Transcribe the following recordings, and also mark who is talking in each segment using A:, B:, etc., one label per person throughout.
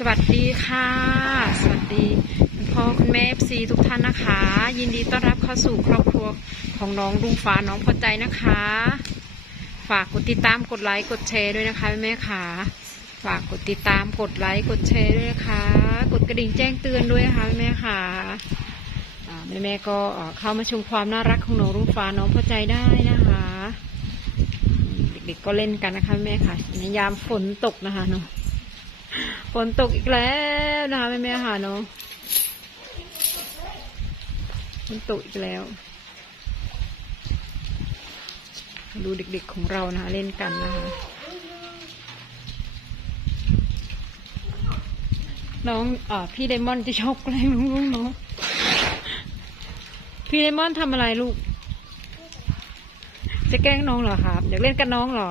A: สวัสดีค่ะ สวัสดีคุณพ่อคุณแม่ซีทุกท่านนะคะ ยินดีต้อนรับเข้าสู่ครอบครัวของน้องลุงฟ้าน้องพอใจนะคะ ฝากกดติดตามกดไลค์กดแชร์ด้วยนะคะแม่ค่ะฝากกดติดตามกดไลค์กดแชร์ด้วยนะคะกดกระดิ่งแจ้งเตือนด้วยนะคะแม่ค่ะอ่แม่ก็เข้ามาชมความน่ารักของน้องลุงฟ้าน้องพอใจได้นะคะ เด็กๆก็เล่นกันนะคะแม่ค่ะในยามฝนตกนะคะเนาะ ฝนตกอีกแล้วนะคะแม่แม่ค่ะเนาะฝนตกอีกแล้ว ดูเด็กๆของเรานะคะเล่นกันนะคะ น้องอ่อพี่ไดมอนจะชกอะไรลุงลุงเนาะพี่ไดมอนทำอะไรลูก จะแกล้งน้องเหรอครับอยากเล่นกับน้องเหรอ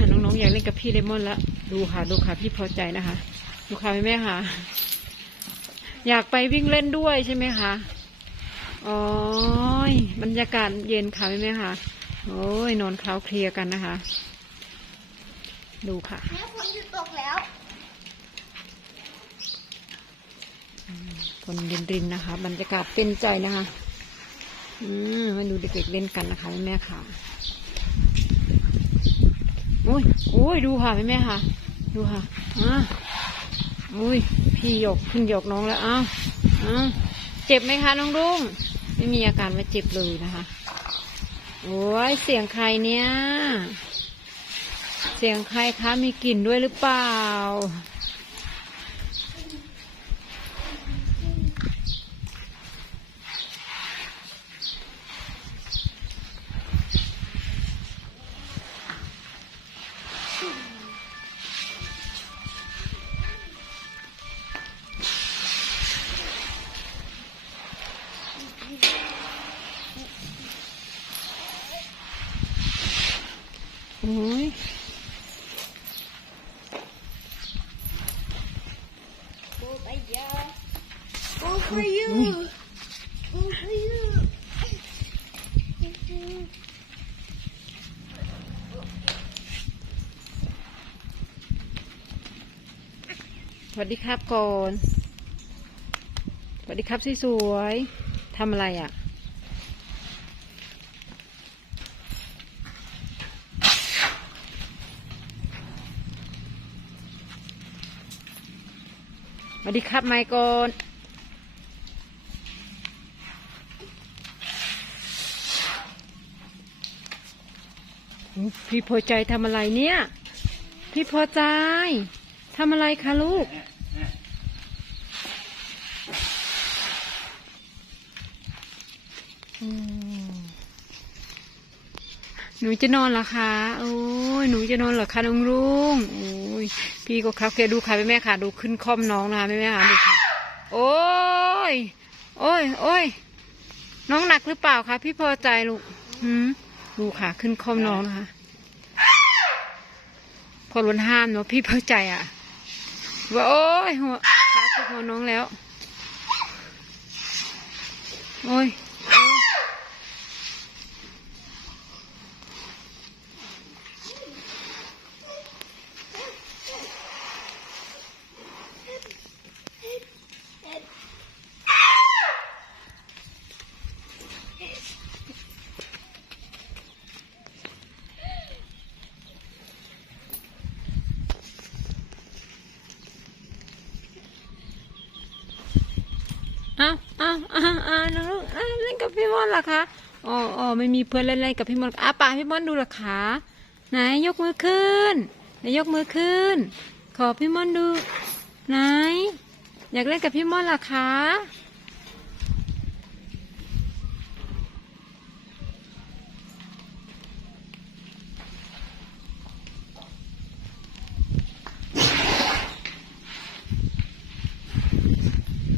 A: าน้องๆอยา กเล่นกับพี่เลมอนแล้วดูค่ะดูค่ะพี่พอใจนะคะ ดูค่ะแม่ๆค่ะ อยากไปวิ่งเล่นด้วยใช่ไหมคะอ๋อยบรรยากาศเย็นค่ะแม่ๆค่ะโอ้ยนอนเคล้าเคลียร์กันนะคะ ดูค่ะ
B: แม่ฝนหยุดตกแล้ว
A: คนรินรินๆนะคะ บรรยากาศเป็นใจนะคะ อืมมาดูเด็กๆเล่นกันนะคะแม่ๆค่ะ โอ้ยโอ้ยดูค่ะแม่แม่ค่ะ ดูค่ะอ่าอุ้ยพี่หยกคุณหยกน้องแล้วอ้าวอ้าวเจ็บไหมคะน้องรุ่งไม่มีอาการว่าเจ็บเลยนะคะ โอ้ยเสียงใครเนี่ย เสียงใครคะมีกลิ่นด้วยหรือเปล่า สวัสดีครับก่อน สวัสดีครับสวยๆทำอะไรอะ วัสดีครับไมค์ก่อนพี่พอใจทำอะไรเนี่ย พี่พอใจทำอะไรคะลูก อืม หนูจะนอนเหรอคะ โอ้ยหนูจะนอนเหรอคะน้องลุงโอ้ยพี่ก็ครับแกดูค่ะแม่แม่ค่ะ ดูขึ้นคอมน้องนะคะแม่แม่ค่ะดูค่ะ โอ้ย โอ้ยโอ้ยน้องหนักหรือเปล่าคะพี่พอใจลูกหืมดูค่ะ ขึ้นคอมน้องนะคะ พอล้นห้ามเนาะพี่พอใจอะว่าโอ้ยหัวขาทุกหัวน้องแล้ว โอ้ยโอ้าวอ้าวอ้าวอ้าวน้องลูกอ้าวเล่นกับพี่มอนเหรอคะอ๋ออ๋อไม่มีเพื่อนเล่นอะไรกับพี่มอนอ้าปากพี่มอนดูเหรอคะไหนยกมือขึ้นไหนยกมือขึ้น ขอพี่มอนดู ไหน อยากเล่นกับพี่มอนเหรอคะ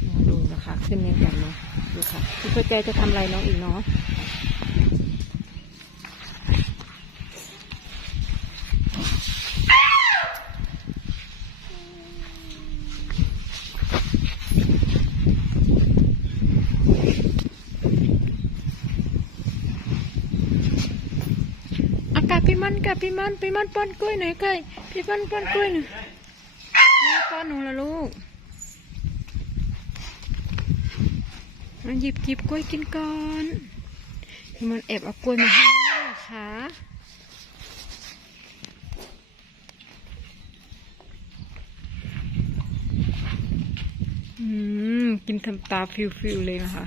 A: มาดูนะคะขึ้นเล่นกันเนาะดู ค่ะพี่เข้าใจจะทำอะไรน้องอีกเนาะอากาศพี่มันกับพี่มันพี่มันป้อนกล้วยหน่อยใกล้พี่มันป้อนกล้วยหน่อยแม่ป้อนหนูละลูก มาหยิบหยิบกล้วยกินก่อนพิมันแอบเอากล้วยมาให้ด้วยเหรอคะอืม กินทำตาฟิวๆเลยนะคะ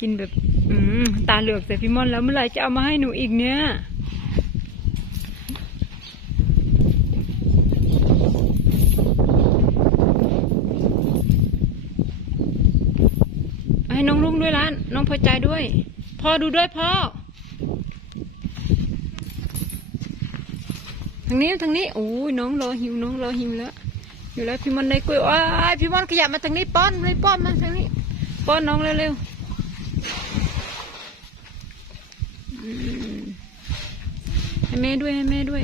A: กินแบบ อืม ตาเหลือกใส่พี่มอนแล้วเมื่อไหร่จะเอามาให้หนูอีกเนี่ย ให้น้องลุงด้วยร้าน น้อง พอใจด้วย พ่อดูด้วยพ่อ ทางนี้ทางนี้ โอ้ยน้องรอหิวน้องรอหิวแล้ว อยู่แล้วพี่มอนได้กล้วยว้ายพี่มอนขยับมาทางนี้ป้อนเลยป้อนมาทางนี้ ป้อนน้องเร็วๆให้แม่ด้วยให้แม่ด้วย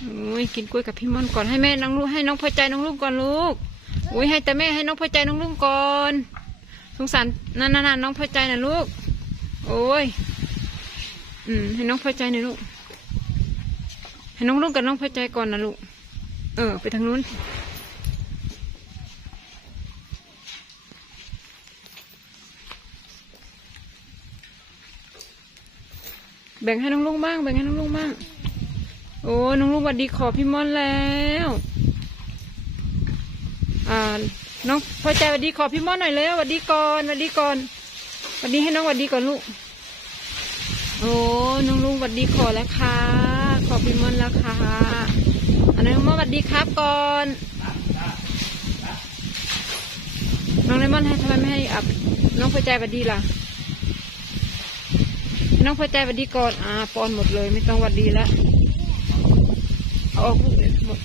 A: โอ้ยกินกล้วยกับพี่มอนก่อนให้แม่น้องลูกให้น้องพอใจน้องลูกก่อนลูกโอ้ยให้แต่แม่ให้น้องพอใจน้องลูกก่อน สงสารนั่นนนน้องพอใจนะลูก โอ้ย อืม ให้น้องพอใจน่อยลูก ให้น้องลูกกับน้องพอใจก่อนนะลูก เออ ไปทางนู้น แบ่งให้น้องลุงบ้าง แบ่งให้น้องลุงบ้าง โอ้ น้องลุงหวัดดีขอพี่ม่อนแล้ว อ่า น้องพอใจหวัดดีขอพี่ม่อนหน่อยแล้วหวัดดีก่อนหวัดดีก่อนหวัดดีให้น้องหวัดดีก่อนลูกโอ้น้องลุงหวัดดีขอแล้วค่ะ ขอพี่ม่อนแล้วค่ะอันนั้นม่อนหวัดดีครับก่อนน้องเลมอนให้ทำไมไม่ให้อับน้องพอใจหวัดดีล่ะน้องพอใจหวัดดีก่อนอ่าปอนหมดเลยไม่ต้องหวัดดีแล้วเอาออกหมด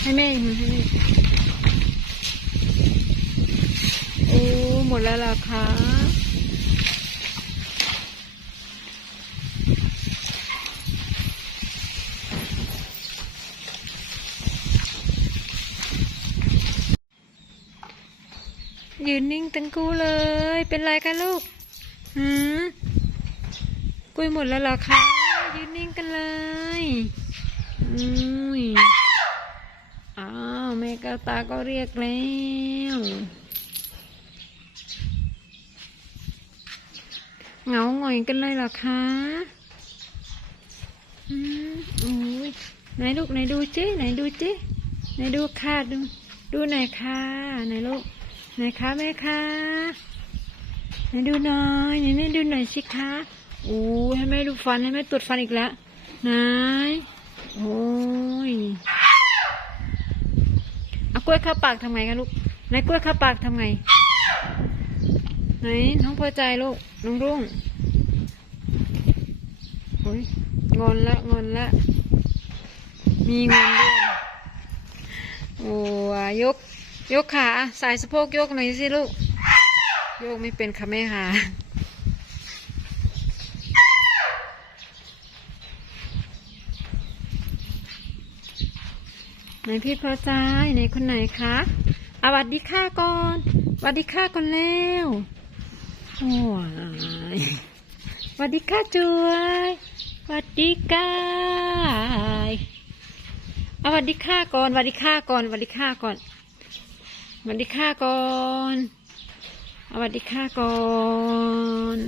A: ให้แม่ให้แม่โอ้ หมดแล้วล่ะคะยืนนิ่งตั้งกูเลย เป็นไรกันลูกหืมกุ้ยหมดแล้วเหรอคะ ยืนนิ่งกันเลยอุ้ย อ้าว แม่กาตาก็เรียกแล้ว เงาหงอยกันเลยเหรอคะอืมอุ้ยไหนลูกไหนดูจิไหนดูจิไหนดูค่ะดู ดูหน่อยค่ะไหนลูกไหนคะแม่คะไหนดูหน่อยไหนแม่ดูหน่อยสิคะโอ้ยให้แม่ดูฟันให้แม่ตรวจฟันอีกแล้วไหนโอ้ยเอากล้วยข้าปากทำไงกันลูกไหนกล้วยข้าปากทำไง ไหนน้องพอใจลูก น้องรุ่งโอ้ยงอนละงอนละ มีงอนด้วยโอ้ยยกยกขาสายสะโพกยกหน่อยสิลูกโยกไม่เป็นค่ะแม่ค่ะไหนพี่พอใจไหนคนไหนคะอาวัดดีค่าก่อนหวัดดีค่าก่อนแล้วโอ้ย สวัดดีค่ะจวยสวัสดีค่าอาวัสดีค่าก่อนสวัสดีค่ะก่อนสวัสดีค่ะก่อนสวัสดีค่ะก่อนอาวัสดีค่ะก่อน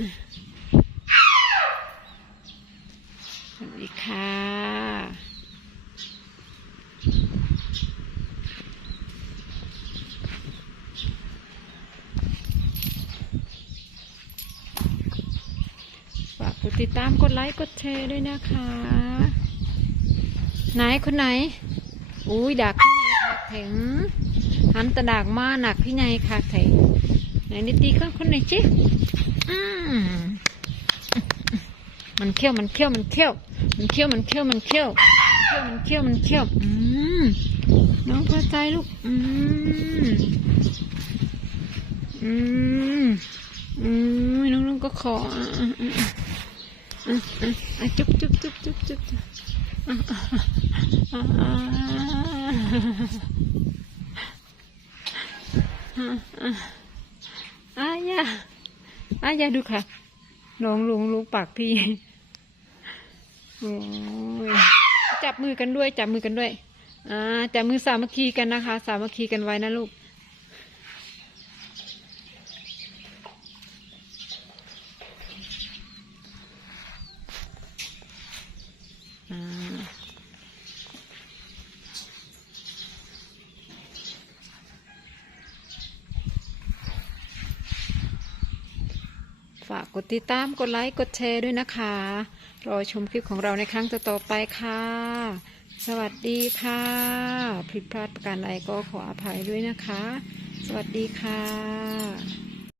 A: สวัสดีค่ะ ฝากกด ติดตามกดไลค์กดแชร์ด้วยนะคะ ไหนคนไหน อุ้ยดักพี่ใหญ่คักแถงหันตะดากมาหนักพี่ใหญ่คักแถงไหนนิตีข้างคนไหนจิอืมมันเขี้ยวมันเขี้ยวมันเขี้ยวมันเขี้ยวมันเขี้ยวมันเขี้ยวมันเขี้ยวมันเขี้ยวอืมน้องพอใจลูกอืมอืมอืมน้องน้องก็ขอ จุ๊บจุ๊บจุ๊บจุ๊บจุ๊บอะอะอะอะอะอะอะอย่าอะอย่าดูค่ะลองลุงลงปากพี่โอ้ยจับมือกันด้วย จับมือกันด้วย อ่าจับมือสามัคคีกันนะคะ สามัคคีกันไว้นะลูก อ่า ฝากกดติดตามกดไลค์กดแชร์ด้วยนะคะ รอชมคลิปของเราในครั้งต่อๆไปค่ะ สวัสดีค่ะ ผิดพลาดประการใดก็ขออภัยด้วยนะคะ สวัสดีค่ะ